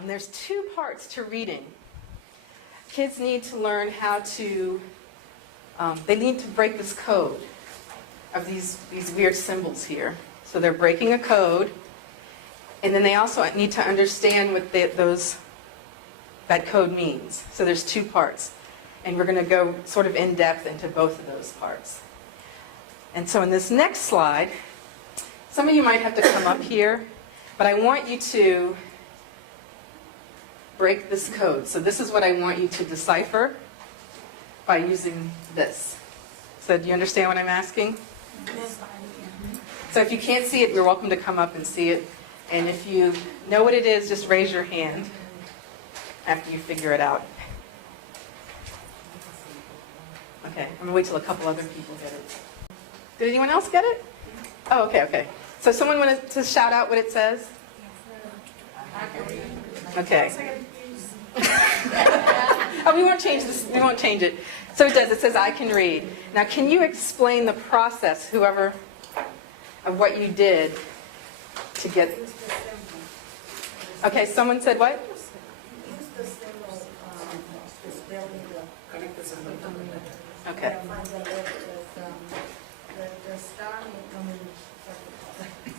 There's two parts to reading. Kids need to learn how to, they need to break this code of these weird symbols here. So they're breaking a code, and then they also need to understand what that code means. So there's two parts. And we're going to go sort of in depth into both of those parts. And so in this next slide, some of you might have to come up here, but I want you to break this code. So this is what I want you to decipher by using this. So do you understand what I'm asking? So if you can't see it, you're welcome to come up and see it. And if you know what it is, just raise your hand after you figure it out. Okay, I'm going to wait till a couple other people get it. Did anyone else get it? Oh, okay. So someone wanted to shout out what it says? Okay. Oh, we won't change this. We won't change it. So it does. It says, I can read. Now, can you explain the process, whoever, of what you did to get... Okay, someone said what? Okay.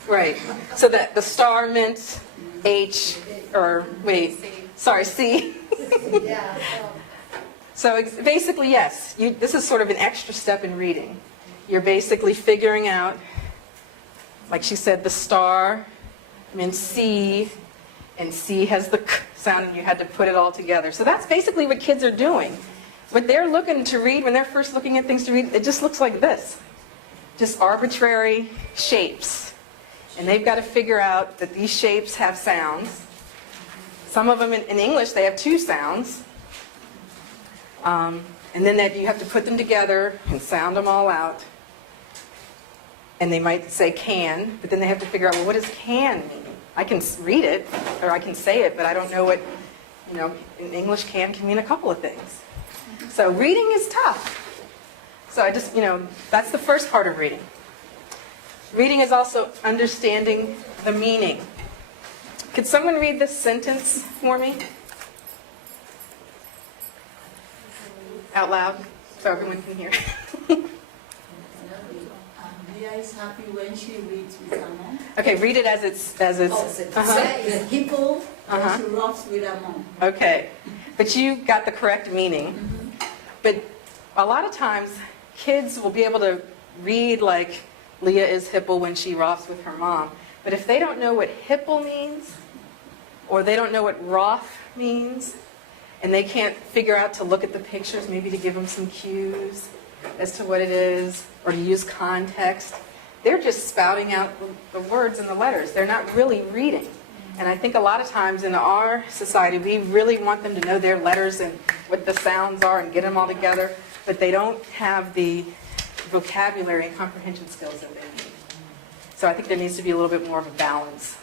Right. So that the star meant H, or wait, sorry, C. So basically, yes, this is sort of an extra step in reading. You're basically figuring out, like she said, the star meant C, and C has the K sound, and you had to put it all together. So that's basically what kids are doing. What they're looking to read, when they're first looking at things to read, it just looks like this. Just arbitrary shapes. And they've got to figure out that these shapes have sounds. Some of them in English, they have two sounds. And then that you have to put them together and sound them all out. And they might say can, but then they have to figure out, well, what does can mean? I can read it, or I can say it, but I don't know what, in English can mean a couple of things. So reading is tough. So that's the first part of reading. Reading is also understanding the meaning. Could someone read this sentence for me? Out loud, so everyone can hear. Leah is happy when she reads with her mom. Okay, read it as it's. The hippo when she rocks with her mom. Okay, but you got the correct meaning. But a lot of times, kids will be able to read like Leah is hippo when she romps with her mom. But if they don't know what hippo means, or they don't know what roth means, and they can't figure out to look at the pictures, maybe to give them some cues as to what it is, or to use context, they're just spouting out the words and the letters. They're not really reading. And I think a lot of times in our society, we really want them to know their letters and what the sounds are and get them all together, but they don't have the vocabulary and comprehension skills that they need. So I think there needs to be a little bit more of a balance